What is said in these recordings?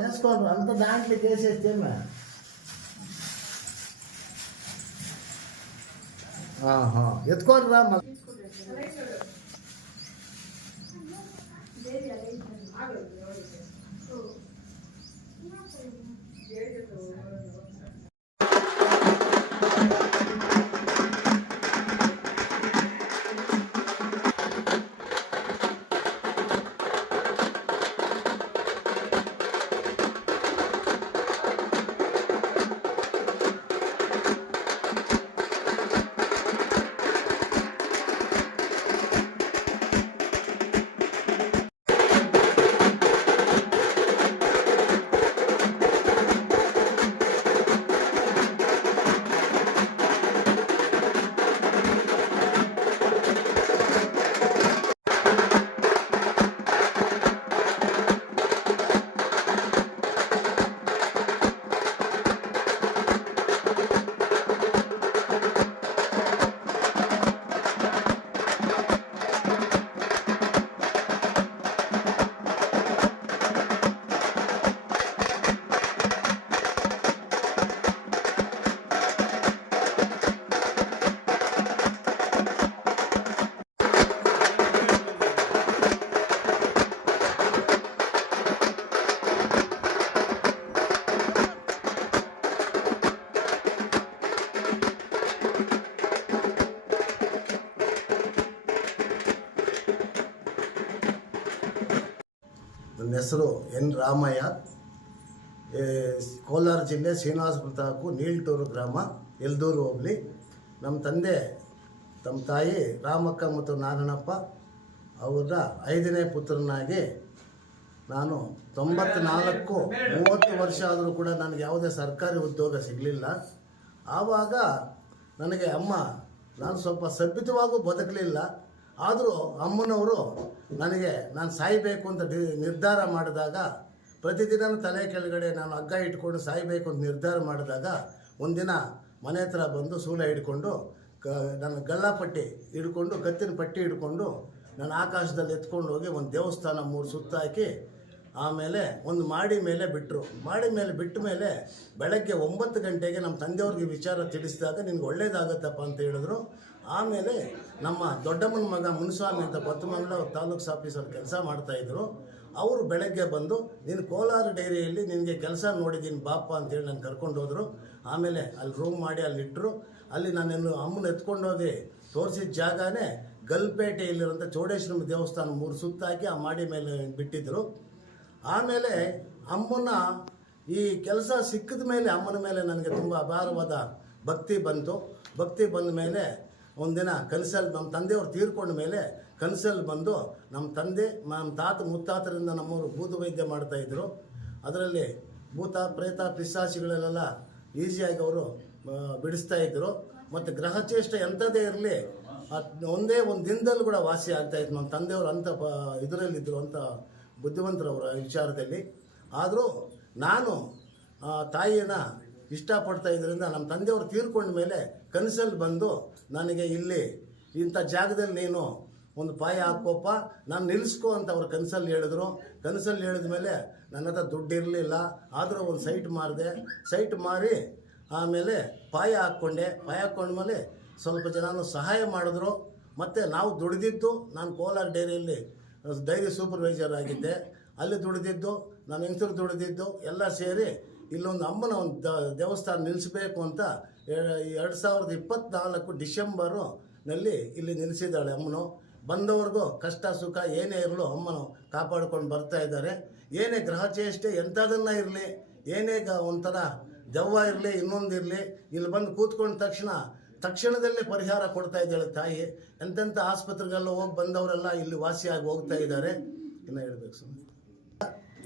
వేసుకోండి అంత దాంట్లో చేసేస్తేమే. ఎత్తుకోండి రా మళ్ళీ. ನನ್ನ ಹೆಸರು ಎನ್ ರಾಮಯ್ಯ, ಕೋಲಾರ ಜಿಲ್ಲೆ ಶ್ರೀನಿವಾಸಪುರ ತಾಲೂಕು ನೀಲ್ಟೂರು ಗ್ರಾಮ, ಎಲ್ದೂರು ಹೋಬಳಿ. ನಮ್ಮ ತಂದೆ ತಮ್ಮ ತಾಯಿ ರಾಮಕ್ಕ ಮತ್ತು ನಾರಾಯಣಪ್ಪ ಅವರ 5ನೇ ಪುತ್ರನಾಗಿ ನಾನು 30 ವರ್ಷ ಆದರೂ ಕೂಡ ನನಗೆ ಯಾವುದೇ ಸರ್ಕಾರಿ ಉದ್ಯೋಗ ಸಿಗಲಿಲ್ಲ. ಆವಾಗ ನನಗೆ ಅಮ್ಮ, ನಾನು ಸ್ವಲ್ಪ ಸಭ್ಯತವಾಗೂ ಬದುಕಲಿಲ್ಲ, ಆದರೂ ಅಮ್ಮನವರು ನಾನು ಸಾಯಬೇಕು ಅಂತ ನಿರ್ಧಾರ ಮಾಡಿದಾಗ, ಪ್ರತಿದಿನ ತಲೆ ಕೆಳಗಡೆ ನಾನು ಹಗ್ಗ ಇಟ್ಕೊಂಡು ಸಾಯಬೇಕು ಅಂತ ನಿರ್ಧಾರ ಮಾಡಿದಾಗ, ಒಂದಿನ ಮನೆ ಹತ್ರ ಬಂದು ಸೂಲ ಹಿಡ್ಕೊಂಡು ನನ್ನ ಗಳ್ಳಪಟ್ಟಿ ಹಿಡ್ಕೊಂಡು, ಕತ್ತಿನ ಪಟ್ಟಿ ಹಿಡ್ಕೊಂಡು ನಾನು ಆಕಾಶದಲ್ಲಿ ಎತ್ಕೊಂಡು ಹೋಗಿ ಒಂದು ದೇವಸ್ಥಾನ 3 ಸುತ್ತ ಹಾಕಿ, ಆಮೇಲೆ ಒಂದು ಮಾಡಿ ಮೇಲೆ ಬಿಟ್ಟರು. ಮಾಡಿ ಮೇಲೆ ಬಿಟ್ಟ ಮೇಲೆ ಬೆಳಗ್ಗೆ 9 ಗಂಟೆಗೆ ನಮ್ಮ ತಂದೆಯವ್ರಿಗೆ ವಿಚಾರ ತಿಳಿಸಿದಾಗ ನಿನ್ಗೆ ಒಳ್ಳೇದಾಗತ್ತಪ್ಪ ಅಂತ ಹೇಳಿದ್ರು. ಆಮೇಲೆ ನಮ್ಮ ದೊಡ್ಡಮ್ಮನ ಮಗ ಮುನಿಸ್ವಾಮಿ ಅಂತ ಕೊತ್ತಮಂಗಲ ತಾಲೂಕು ಆಫೀಸಲ್ಲಿ ಕೆಲಸ ಮಾಡ್ತಾಯಿದ್ರು. ಅವರು ಬೆಳಗ್ಗೆ ಬಂದು ನೀನು ಕೋಲಾರ ಡೈರಿಯಲ್ಲಿ ನಿನಗೆ ಕೆಲಸ ನೋಡಿದ್ದೀನಿ ಬಾಪ ಅಂತೇಳಿ ನಾನು ಕರ್ಕೊಂಡು ಹೋದರು. ಆಮೇಲೆ ಅಲ್ಲಿ ರೂಮ್ ಮಾಡಿ ಅಲ್ಲಿಟ್ಟರು. ಅಲ್ಲಿ ನಾನೇನು ಅಮ್ಮನ ಎತ್ಕೊಂಡೋಗಿ ತೋರಿಸಿದ ಜಾಗನೇ ಗಲ್ಪೇಟೆಯಲ್ಲಿರುವಂಥ ಚೌಡೇಶ್ವರಮ್ಮ ದೇವಸ್ಥಾನ 3 ಸುತ್ತ ಹಾಕಿ ಆ ಮಾಡಿ ಮೇಲೆ ಬಿಟ್ಟಿದ್ದರು. ಆಮೇಲೆ ಅಮ್ಮನ ಈ ಕೆಲಸ ಸಿಕ್ಕಿದ ಮೇಲೆ ಅಮ್ಮನ ಮೇಲೆ ನನಗೆ ತುಂಬ ಅಪಾರವಾದ ಭಕ್ತಿ ಬಂತು. ಭಕ್ತಿ ಬಂದ ಮೇಲೆ ಒಂದಿನ ಕನಸಲ್ಲಿ, ನಮ್ಮ ತಂದೆಯವರು ತೀರ್ಕೊಂಡ ಮೇಲೆ ಕನಸಲ್ಲಿ ಬಂದು, ನಮ್ಮ ತಂದೆ ನಮ್ಮ ತಾತ ಮುತ್ತಾತರಿಂದ ನಮ್ಮವರು ಭೂತ ವೈದ್ಯ ಮಾಡ್ತಾಯಿದ್ರು. ಅದರಲ್ಲಿ ಭೂತ ಪ್ರೇತ ಪಿಶಾಚಿಗಳಲ್ಲೆಲ್ಲ ಈಸಿಯಾಗಿ ಅವರು ಬಿಡಿಸ್ತಾಯಿದ್ರು. ಮತ್ತು ಗ್ರಹಚೇಷ್ಟ ಎಂಥದ್ದೇ ಇರಲಿ ಒಂದೇ ಒಂದು ದಿನದಲ್ಲಿ ಕೂಡ ವಾಸಿ ಆಗ್ತಾಯಿತ್ತು. ನಮ್ಮ ತಂದೆಯವರು ಅಂಥ ಇದರಲ್ಲಿದ್ದರು, ಅಂಥ ಬುದ್ಧಿವಂತರವರ ವಿಚಾರದಲ್ಲಿ. ಆದರೂ ನಾನು ತಾಯಿಯನ್ನು ಇಷ್ಟಪಡ್ತಾ ಇದರಿಂದ ನಮ್ಮ ತಂದೆಯವರು ತೀರ್ಕೊಂಡ ಮೇಲೆ ಕನಸಲ್ಲಿ ಬಂದು ನನಗೆ ಇಲ್ಲಿ ಇಂಥ ಜಾಗದಲ್ಲಿ ನೀನು ಒಂದು ಪಾಯ ಹಾಕೋಪ್ಪ, ನಾನು ನಿಲ್ಲಿಸ್ಕೊ ಅಂತ ಅವ್ರು ಕನಸಲ್ಲಿ ಹೇಳಿದ್ರು. ಕನಸಲ್ಲಿ ಹೇಳಿದ ಮೇಲೆ ನನ್ನ ಹತ್ರ ದುಡ್ಡು ಇರಲಿಲ್ಲ, ಆದರೂ ಒಂದು ಸೈಟ್ ಮಾರಿ ಆಮೇಲೆ ಪಾಯ ಹಾಕ್ಕೊಂಡೆ. ಪಾಯ ಹಾಕ್ಕೊಂಡ್ಮೇಲೆ ಸ್ವಲ್ಪ ಜನನು ಸಹಾಯ ಮಾಡಿದ್ರು. ಮತ್ತು ನಾವು ದುಡಿದಿದ್ದು, ನಾನು ಕೋಲಾರ ಡೈರಿಯಲ್ಲಿ ಡೈರಿ ಸೂಪರ್ವೈಸರ್ ಆಗಿದ್ದೆ, ಅಲ್ಲಿ ದುಡಿದಿದ್ದು, ನಮ್ಮ ಹೆಂಗಸರು ದುಡಿದಿದ್ದು ಎಲ್ಲ ಸೇರಿ ಇಲ್ಲೊಂದು ಅಮ್ಮನ ಒಂದು ದೇವಸ್ಥಾನ ನಿಲ್ಲಿಸಬೇಕು ಅಂತ 2024 ಡಿಸೆಂಬರ್ನಲ್ಲಿ ಇಲ್ಲಿ ನಿಲ್ಲಿಸಿದ್ದಾಳೆ ಅಮ್ಮನು. ಬಂದವ್ರಿಗೂ ಕಷ್ಟ ಸುಖ ಏನೇ ಇರಲು ಅಮ್ಮನು ಕಾಪಾಡ್ಕೊಂಡು ಬರ್ತಾ ಇದ್ದಾರೆ. ಏನೇ ಗ್ರಹಚೇಷ್ಟೆ ಎಂಥದನ್ನ ಇರಲಿ, ಏನೇ ಒಂಥರ ದೆವ್ವ ಇರಲಿ, ಇನ್ನೊಂದಿರಲಿ, ಇಲ್ಲಿ ಬಂದು ಕೂತ್ಕೊಂಡ ತಕ್ಷಣದಲ್ಲೇ ಪರಿಹಾರ ಕೊಡ್ತಾ ಇದ್ದಾಳೆ ತಾಯಿ. ಎಂತೆಂಥ ಆಸ್ಪತ್ರೆಗೆಲ್ಲ ಹೋಗಿ ಬಂದವರೆಲ್ಲ ಇಲ್ಲಿ ವಾಸಿಯಾಗಿ ಹೋಗ್ತಾ ಇದ್ದಾರೆ. ಇನ್ನು ಹೇಳ್ಬೇಕು ಸ್ವಾಮಿ,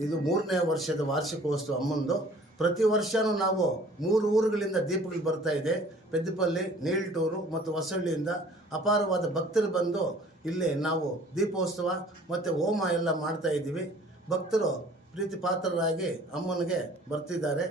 ಇದು 3ನೇ ವರ್ಷದ ವಾರ್ಷಿಕೋತ್ಸವ ಅಮ್ಮಂದು. ಪ್ರತಿ ವರ್ಷವೂ ನಾವು 3 ಊರುಗಳಿಂದ ದೀಪಗಳು ಬರ್ತಾ ಇದೆ. ಪೆದ್ದಪಲ್ಲಿ, ನೀಲ್ಟೂರು ಮತ್ತು ಹೊಸಳ್ಳಿಯಿಂದ ಅಪಾರವಾದ ಭಕ್ತರು ಬಂದು ಇಲ್ಲಿ ನಾವು ದೀಪೋತ್ಸವ ಮತ್ತು ಹೋಮ ಎಲ್ಲ ಮಾಡ್ತಾ ಇದ್ದೀವಿ. ಭಕ್ತರು ಪ್ರೀತಿ ಪಾತ್ರರಾಗಿ ಅಮ್ಮನಿಗೆ ಬರ್ತಿದ್ದಾರೆ.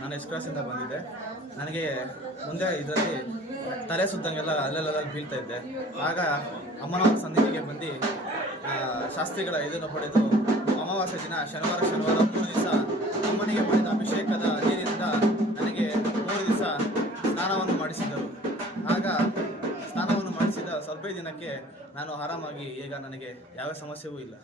ನಾನು ಎಸ್ ಕ್ರಾಸಿಂದ ಬಂದಿದ್ದೆ. ನನಗೆ ಮುಂದೆ ಇದರಲ್ಲಿ ತಲೆ ಸುದ್ದಂಗೆಲ್ಲ ಅಲ್ಲೆಲ್ಲ ಬೀಳ್ತಾ ಇದ್ದೆ. ಆಗ ಅಮ್ಮನವರ ಸನ್ನಿಧಿಗೆ ಬಂದು ಶಾಸ್ತ್ರಿಗಳ ಇದನ್ನು ಪಡೆದು ಅಮಾವಾಸ್ಯೆ ದಿನ ಶನಿವಾರ 3 ದಿವಸ ಅಮ್ಮನಿಗೆ ಮಾಡಿದ ಅಭಿಷೇಕದ ನೀರಿನಿಂದ ನನಗೆ 3 ದಿವಸ ಸ್ನಾನವನ್ನು ಮಾಡಿಸಿದರು. ಆಗ ಸ್ನಾನವನ್ನು ಮಾಡಿಸಿದ ಸ್ವಲ್ಪ ದಿನಕ್ಕೆ ನಾನು ಆರಾಮಾಗಿ ಈಗ ನನಗೆ ಯಾವ ಸಮಸ್ಯೆಯೂ ಇಲ್ಲ.